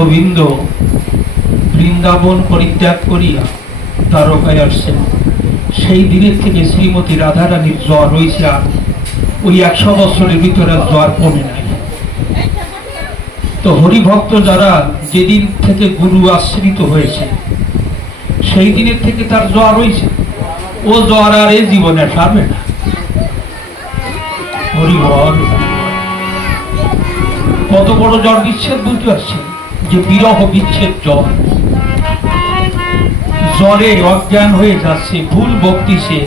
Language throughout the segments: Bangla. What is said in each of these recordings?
গোবিন্দ বৃন্দাবন পরিত্যাগ করিয়া দ্বারকায় আসছেন সেই দিনের থেকে শ্রীমতী রাধারানীর জ্বর হয়েছে আর ওই একশো বছরের ভিতরে জ্বর কমে নাই। তো হরিভক্ত যারা যেদিন থেকে গুরু আশ্রিত হয়েছে, সেই দিনের থেকে তার জ্বর হয়েছে ও জ্বর আর এ জীবনে সারবে না। কত বড় জ্বর বিচ্ছেদ বুঝতে পারছি যে বিরহ বিচ্ছেদ জ্বর জ্বরে অজ্ঞান হয়ে যাচ্ছে, ভুল বকতিছে,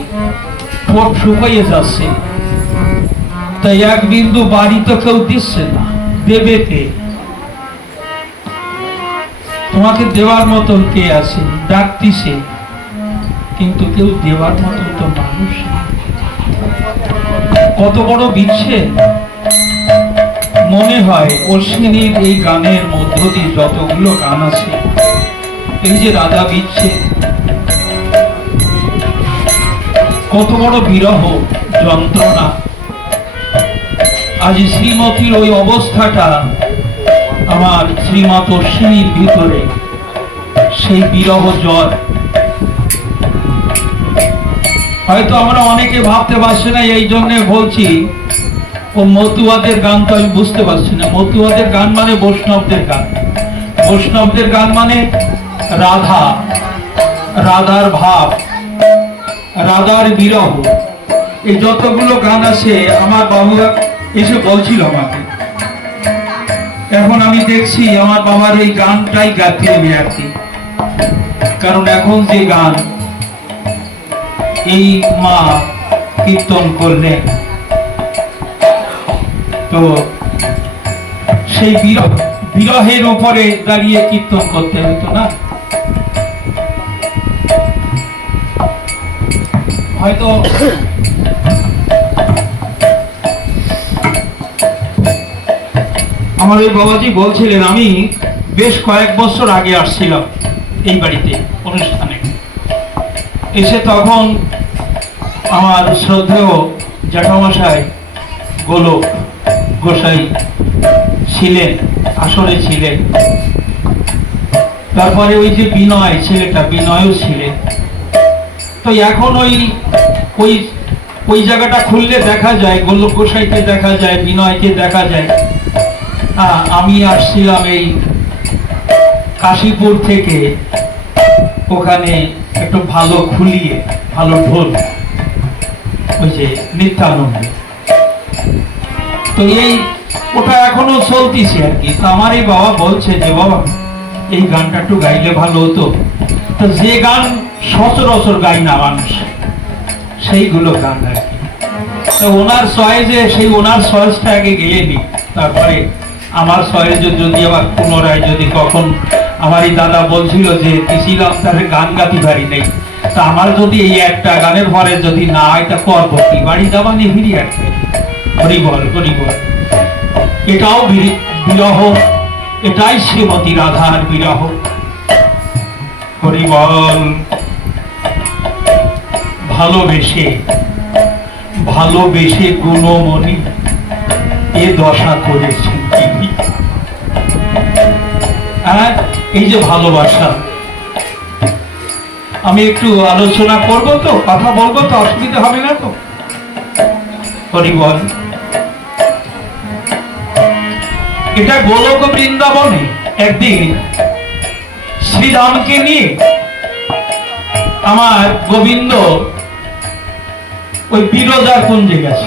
ঠোঁট শুকাইয়ে যাচ্ছে। তাই এক বিন্দু বাড়ি তো কেউ দিচ্ছে না, দেবেতে। তোমাকে দেওয়ার মতন কে আছে? ডাকতিছে, কিন্তু কেউ দেওয়ার মতন তো মানুষ কত বড় বিচ্ছেদ। মনে হয় অশ্বিনীর এই গানের মধ্য দিয়ে যতগুলো গান আছে, এই যে রাধা বিচ্ছেদ কত বড় বিরহ যন্ত্রণা। আজ শ্রীমতীর ওই অবস্থাটা আমার শ্রীমত অশ্বিনীর ভিতরে, সেই বিরহ জ্বর। হয়তো আমরা অনেকে ভাবতে পারছি না, এই জন্য বলছি ও মতুয়াদের গান তো আমি বুঝতে পারছি না। মতুয়াদের গান মানে বৈষ্ণবদের গান। বৈষ্ণবদের গান মানে রাধা, রাধার ভাব, রাধার বিরহ। এই যতগুলো গান আছে, আমার বাবুরা এসে বলছিল আমাকে। এখন আমি দেখছি আমার বাবার এই গানটাই গাতে হবে আর কি। কারণ এখন যে গান, এই মা কীর্তন করলেন। তো সেই বিরহ, বিরহের উপরে দাঁড়িয়ে কীর্তন করতে হতো না? হয়তো ওই বাবাজি বলছিলেন, আমি বেশ কয়েক বছর আগে আসছিলাম এই বাড়িতে অনুষ্ঠানে। এসে তখন আমার শ্রদ্ধেয় জ্যাঠামশাই গোলক গোসাই ছিলেন আসরে ছিলেন। তারপরে ওই যে বিনয় ছেলেটা বিনয়ও ছিলেন। তো এখন ওই ওই ওই জায়গাটা খুললে দেখা যায় গোলক গোসাইকে দেখা যায় বিনয়কে দেখা যায়। আহ, আমি আসছিলাম এই কাশীপুর থেকে ওখানে একটু ভালো খুলিয়ে ভালো ঢোল ওই যে নিত্যানন্দ তো এই ওটা এখনও চলতেছে আর কি। তো আমার এই বাবা বলছে যে, বাবা, এই গানটা একটু গাইলে ভালো হতো। তো যে গান সচরাচর গাই না মানুষ, সেইগুলো গান আর কি। তো ওনার চয়েসে, সেই ওনার চয়েসটা আগে গেয়ে নি। তারপরে আমার চয়েসে যদি আবার পুনরায় যদি কখন আমার এই দাদা বলছিল যে কিসিলাম তার গান গাতি পারি নেই। তা আমার যদি এই একটা গানের পরে যদি না হয়, তা করব কি? বাড়ি যাবা নি ফিরি আসবে হরি বল এটাও বিরহ, এটাই শ্রীমতী রাধার বিরহ। হরি বল ভালোবেসে ভালোবেসে গুণমণি এ দশা করেছেন তিনি। হ্যাঁ এই যে ভালোবাসা। আমি একটু আলোচনা করব তো? কথা বলব তো? অসুবিধা হবে না তো? হরি এটা গোলক বৃন্দাবনে একদিন শ্রীরামকে নিয়ে আমার গোবিন্দ ওই বিরজার কুঞ্জে গেছে।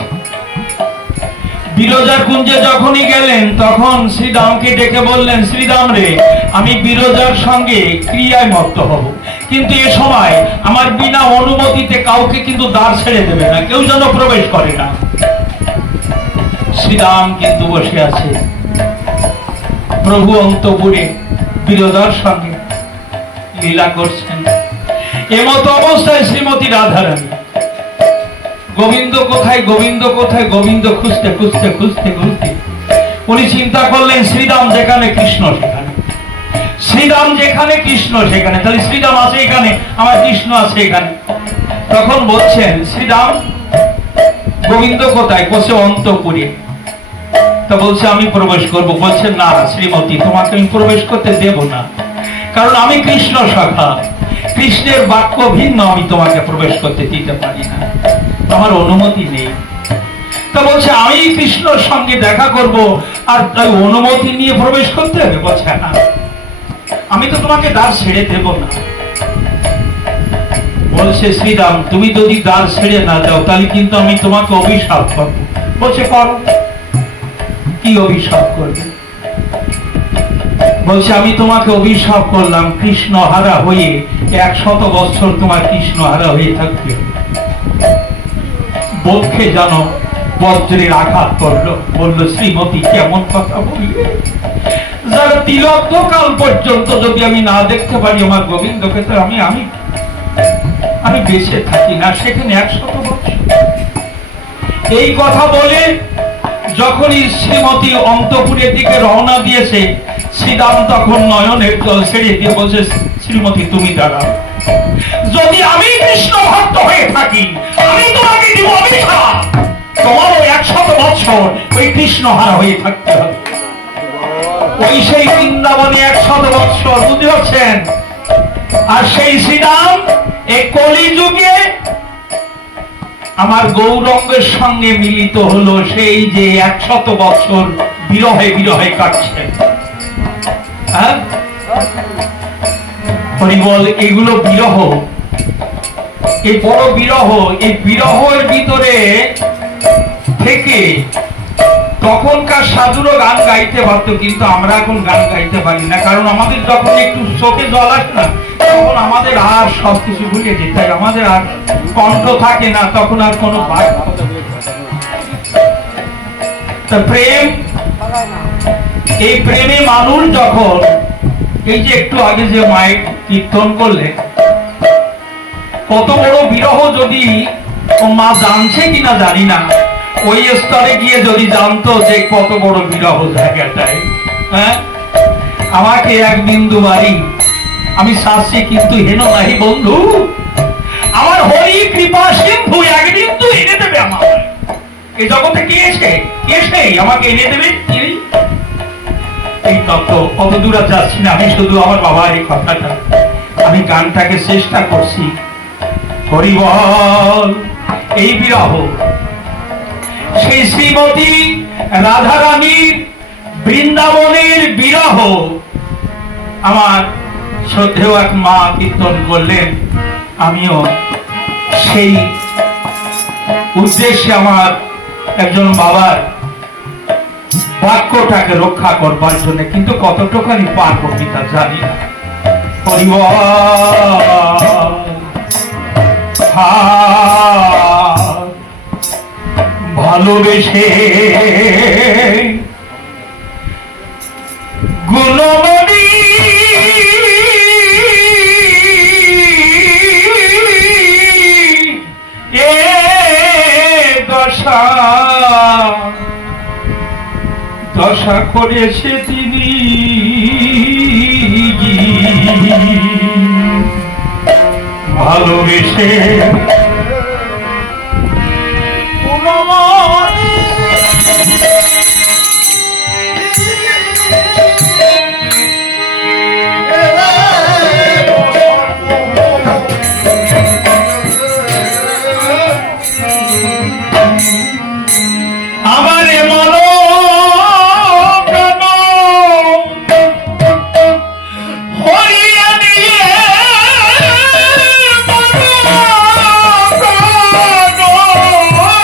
বিরজার কুঞ্জে যখনই গেলেন, তখন শ্রীরামকে ডেকে বললেন, শ্রীরাম রে, আমি বিরজার সঙ্গে ক্রিয়ায় মত্ত হব। কিন্তু এ সময় আমার বিনা অনুমতিতে কাউকে কিন্তু দ্বার ছেড়ে দেবে না। কেউ যেন প্রবেশ করে না। শ্রীরাম কিন্তু বসে আছে। প্রভু অন্তপুরে বিরোধার সঙ্গে লীলা করছেন। এমতো অবস্থায় শ্রীমতী রাধারানী। গোবিন্দ কোথায় গোবিন্দ কোথায়, গোবিন্দ খুঁজতে খুঁজতে খুঁজতে খুঁজতে। উনি চিন্তা করলেন, শ্রীরাম যেখানে, কৃষ্ণ সেখানে। শ্রীরাম যেখানে, কৃষ্ণ সেখানে। তাহলে শ্রীরাম আছে এখানে, আমার কৃষ্ণ আছে এখানে। তখন বলছেন, শ্রীরাম, গোবিন্দ কোথায়? বসে অন্তপুরে। তা বলছে, আমি প্রবেশ করব। বলছে, না শ্রীমতী, তোমাকে আমি প্রবেশ করতে দেব না। কারণ আমি কৃষ্ণ শাখা কৃষ্ণের বাক্য ভিন্ন, আমি তোমাকে প্রবেশ করতে দিতে পারি না। আমার অনুমতি নেই। তা বলছে, আমি কৃষ্ণর সঙ্গে দেখা করব আর তাই অনুমতি নিয়ে প্রবেশ করতে হবে? বলছে না আমি তো তোমাকে দ্বার ছেড়ে দেব না। বলছে, শ্রীরাম, তুমি যদি দ্বার ছেড়ে না যাও তাহলে কিন্তু আমি তোমাকে অভিশাপ করব। বলছে, করো। কি অভিশাপ করবে? বলছে, আমি তোমাকে অভিশাপ করলাম কৃষ্ণ হারা হয়ে এক শত বছর তোমার কৃষ্ণ হারা হয়ে থাকবে। বক্ষে যেন বজ্রের আঘাত করল, বলল, শ্রীমতী, কেমন কথা বললে? যারা তিলক কাল পর্যন্ত যদি আমি না দেখতে পারি আমার গোবিন্দকে তো আমি আমি আমি বেঁচে থাকি না, সেখানে একশত বছর। এই কথা বলে যখনই শ্রীমতী অন্তপুরের দিকে রওনা দিয়েছে, শ্রীরাম তখন নয়নের জল ছেড়ে দিয়ে বলছে, শ্রীমতী, তুমি দাঁড়াও। যদি আমি কৃষ্ণ ভক্ত হয়ে থাকি, আমি তোমাকে দিব অভিশাপ। একশত বছর ওই কৃষ্ণ হারা হয়ে থাকতে হবে। ওই সেই বৃন্দাবনে একশত বছর বুঝতে পারছেন আর সেই শ্রীরাম, এই কলিযুগে আমার গৌরঙ্গের সঙ্গে মিলিত হলো সেই যে একশত বছর বিরহে বিরহে কাটছে। হ্যাঁ? হরিবল এগুলো বিরহ। এই বড় বিরহ এই বিরহের ভিতরে থেকে তখনকার সাধুরও গান গাইতে পারতো, কিন্তু আমরা এখন গান গাইতে পারি না, কারণ আমাদের যখন একটু চোখে জল আসে না তখন আমাদের আর সবকিছু ভুলে যেতে হয়, আমাদের আর কণ্ঠ থাকে না, তখন আর কোনো প্রেম, এই প্রেমে মানুষ যখন, এই যে একটু আগে যে মাইক কীর্তন করলে কত বড় বিরহ যদি মা জানছে কিনা জানি না, ওই স্তরে গিয়ে যদি জানতো যে কত বড় বিরহ জায়গাটায় হ্যাঁ? আমাকে এক বিন্দু বাড়ি আমি শাস্তি কিন্তু হেন নাহি, বন্ধু। আমার হরি কৃপা সিন্ধু এক বিন্দু এনে দেবে আমার এই জগতে কে এসে কে এসে আমাকে এনে দেবে? তিনি এই তত্ত্ব কত দূর যাচ্ছি না। আমি শুধু আমার বাবার এই কথাটা। আমি গানটাকে চেষ্টা করছি। হরিবল এই বিরহ। সেই শ্রীমতী রাধারানীর বৃন্দাবনের বিরহ। আমার শ্রদ্ধেয় এক মা কীর্তন করলেন, আমিও সেই উদ্দেশ্যে আমার একজন বাবার বাক্যটাকে রক্ষা করবার জন্য, কিন্তু কতটুকানি পার পারব কিনা জানি ভালোবেসে দশা করেছে তিনি। ভালোবেসে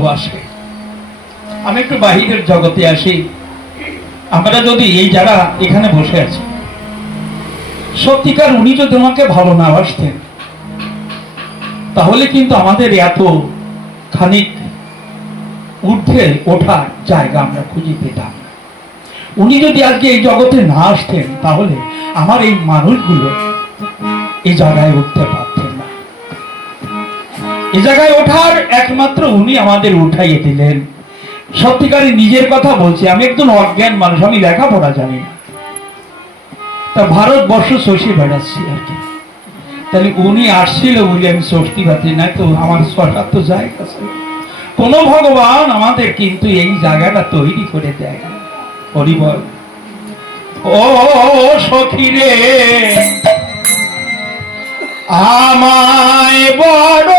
ভালোবাসে। আমি একটু বাহিরের জগতে আসি। আমরা যদি এই যারা এখানে বসে আছি, সত্যিকার উনি যদি আমাকে ভালো না বাসতেন, তাহলে কিন্তু আমাদের এত খানিক ঊর্ধ্বে ওঠার জায়গা আমরা খুঁজে পেতাম উনি যদি আজকে এই জগতে না আসতেন, তাহলে আমার এই মানুষগুলো এই জায়গায় উঠতে না। জায়গায় ওঠার একমাত্র উনি আমাদের উঠাইয়ে দিলেন। সত্যিকারই নিজের কথা বলছি, আমি একজন অজ্ঞান মানুষ, আমি লেখাপড়া জানি না। তা ভারতবর্ষ শশী বেড়াচ্ছি আর কি। তাহলে উনি আসছিল বলে আমি ষষ্ঠী পাচ্ছি না তো আমার সরকার তো জায়গা ছিল। কোন ভগবান আমাদের কিন্তু এই জায়গাটা তৈরি করে দেয় হরিবল ও সখী রে, আমায় বড়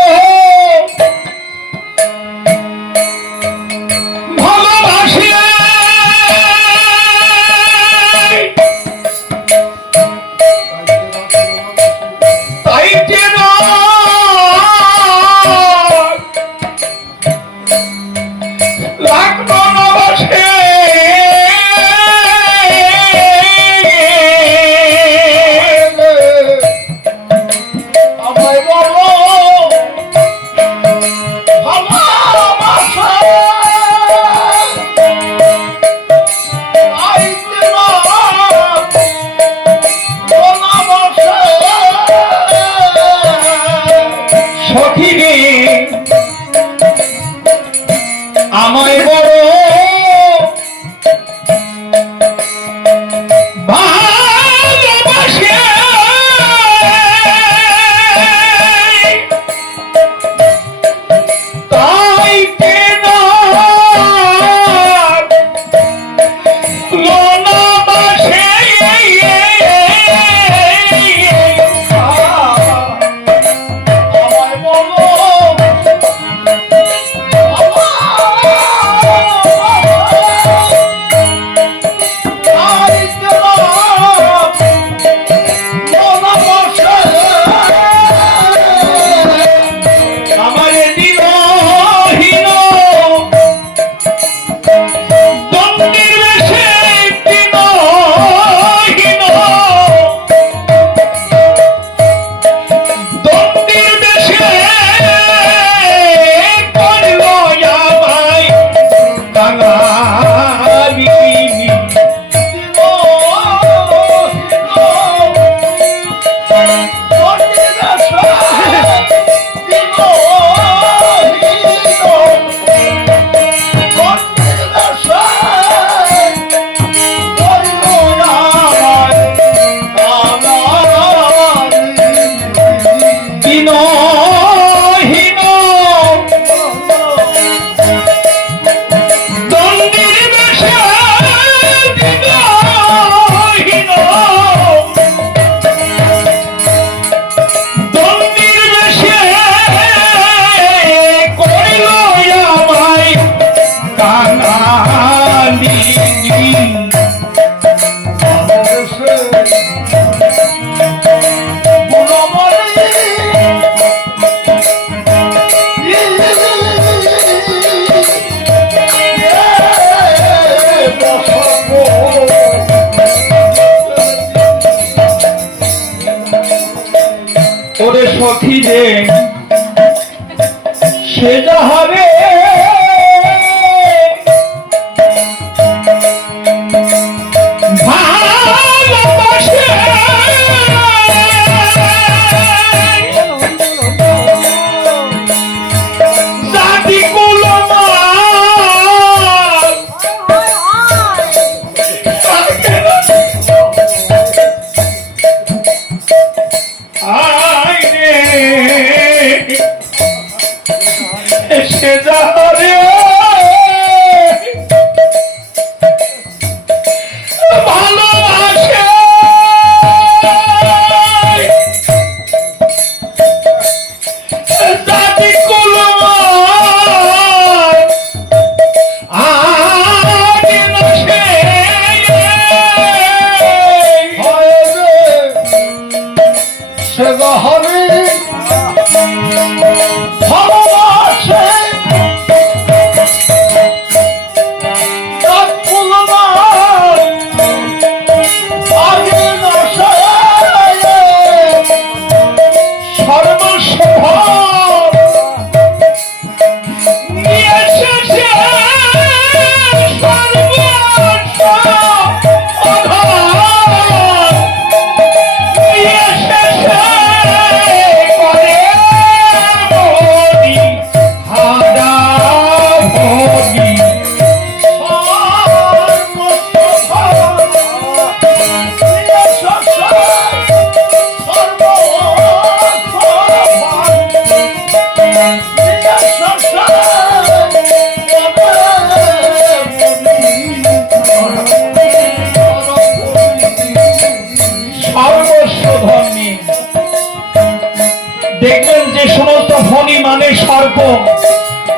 দেখবেন যে সমস্ত ফণি মানে সর্প।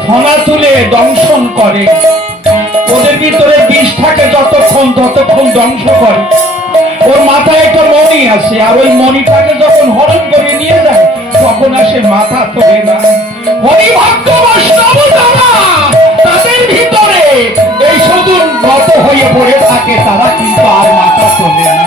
ফনা তুলে দংশন করে। ওদের ভিতরে বিষ থাকে যতক্ষণ, ততক্ষণ ধ্বংস করে। ওর মাথায় একটা মণি আছে, আর ওই মণিটাকে যখন হরণ করে নিয়ে যায়, তখন আসে মাথা তোলে না। হরিভক্ত বৈষ্ণব তাদের ভিতরে এই শুধু গত হয়ে পড়ে থাকে, তারা কিন্তু আর মাথা তোলে না।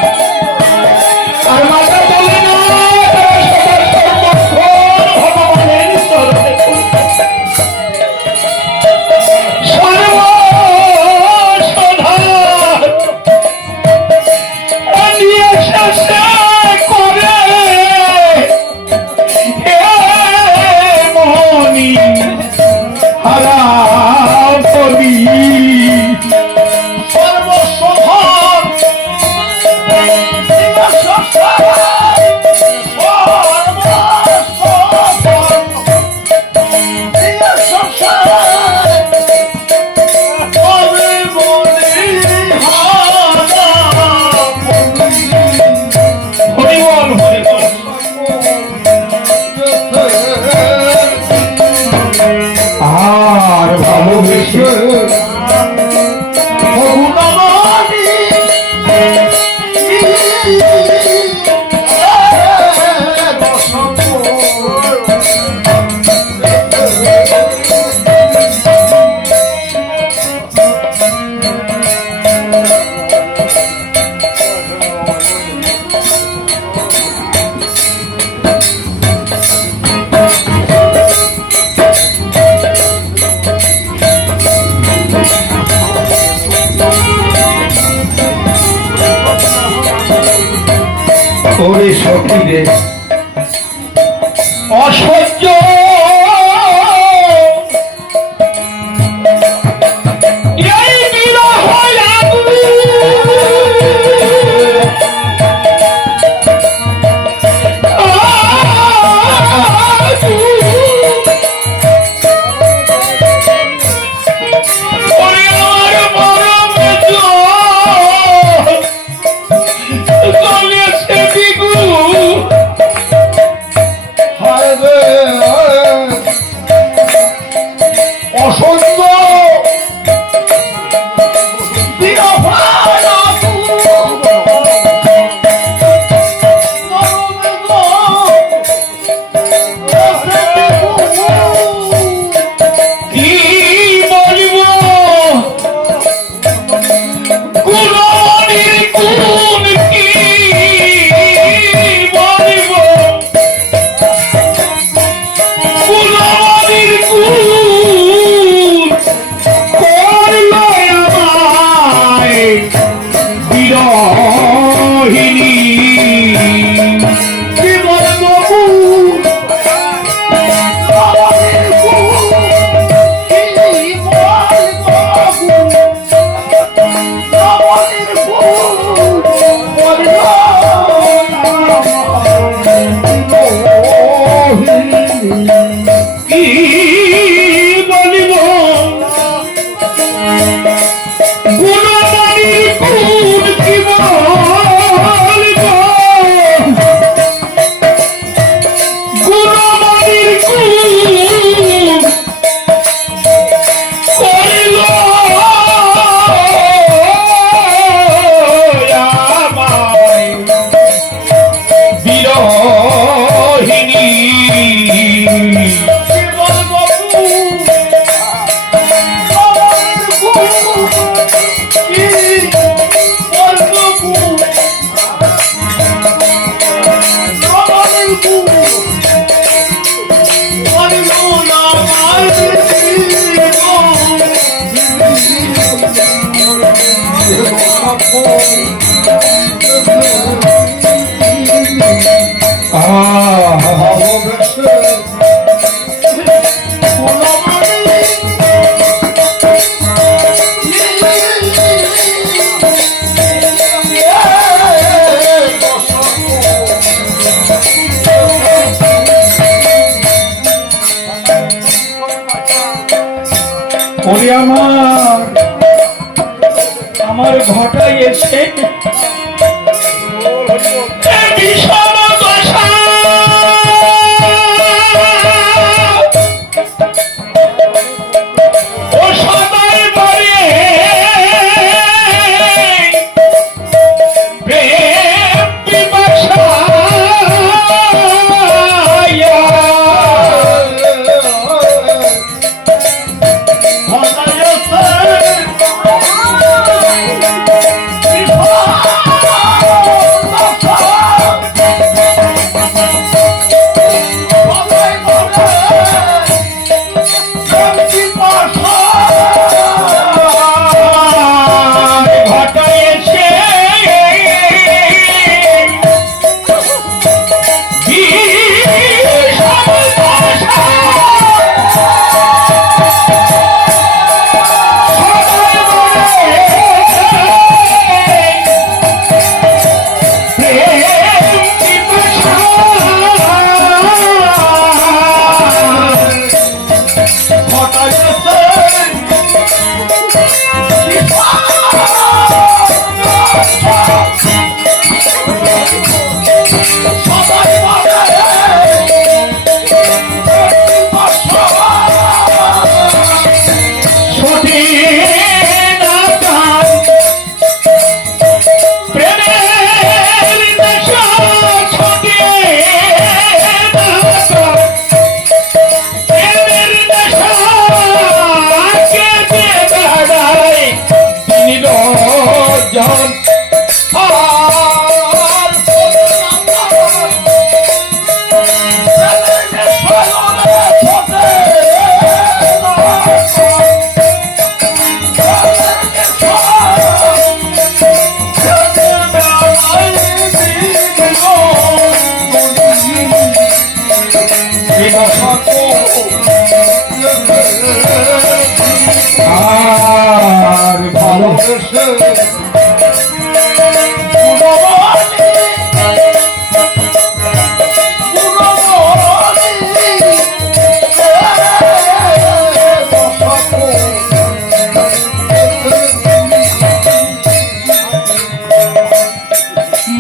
ওরে সখী রে অসহ্য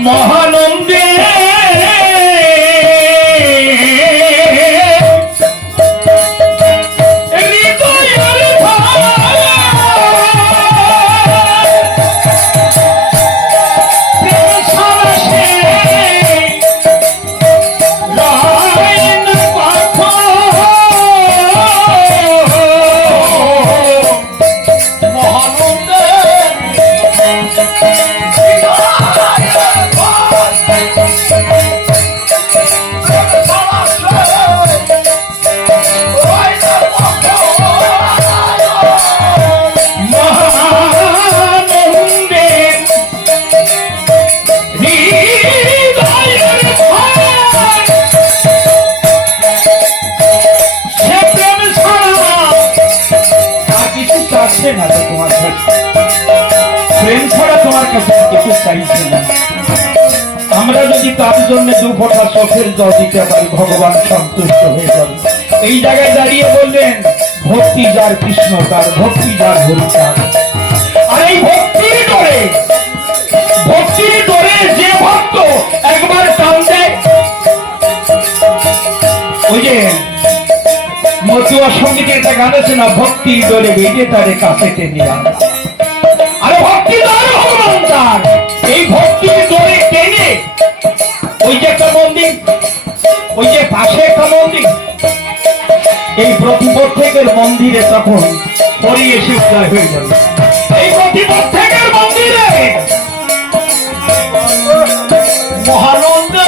মহানন্দে তোমার কাছে চাইছে না আমরা যদি তার জন্য দু ফোঁটা চোখের জল দিতে পারি, ভগবান সন্তুষ্ট হয়ে যাবে। এই জায়গায় দাঁড়িয়ে বললেন, ভক্তি যার কৃষ্ণ, তার ভক্তি যার হরি তার আর এই ভক্তির ডরে ভক্তির ডরে যে ভক্ত একবার টান ওই যে মতুয়া সঙ্গীতে একটা গান আছে না ভক্তি ডরে বেজে তারে কাছে টেনে আনা। প্রতিপক্ষের মন্দিরে তখন হরি এসে উদয় হয়ে যাবে এই প্রতিপক্ষের মন্দিরে মহানন্দে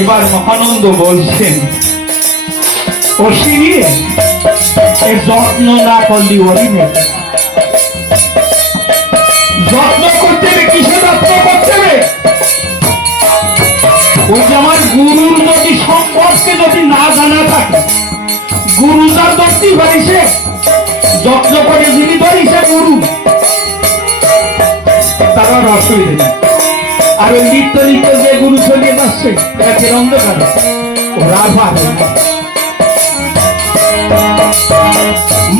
এবার মহানন্দ বলছেন, ও শিবিরে এ যত্ন না করলি ওরই। যত্ন করতে হবে কিসে যত্ন করতে হবে? ওই যে আমার গুরুর যদি সম্পর্কে যদি না জানা থাকে গুরু তার ধরতেই পারিছে যত্ন করে যিনি ধরিছে গুরু। তার অসুবিধা নেই আর ওই নিত্য নিত্য যে গুরু চলিয়ে যাচ্ছে একের অন্ধকারে। ওরা পাবে না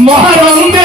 মহানন্দে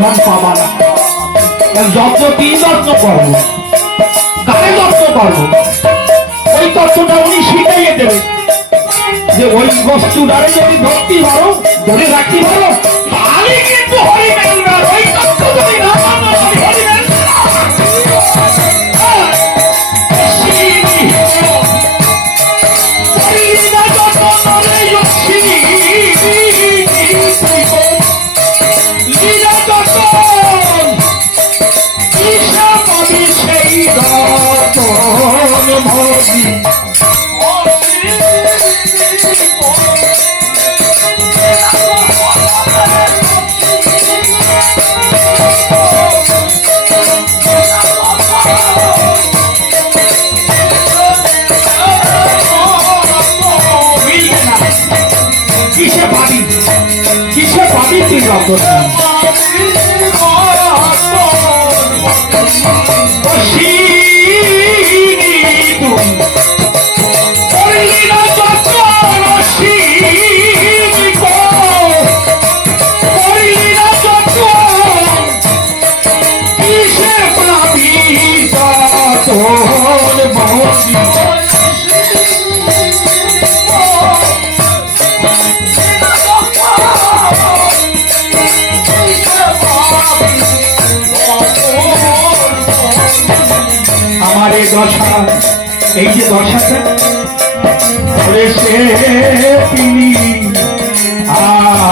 ধন পাবা না যত্ন কি? যত্ন করব। গায়ে যত্ন করব। ওই তত্ত্বটা উনি শিখাইয়ে দেবে। যে ওই বস্তুটারে যদি ভক্তি ভালো ধরে রাখতে ভালো তাহলে কিন্তু হরিবেন তুই তিনি আর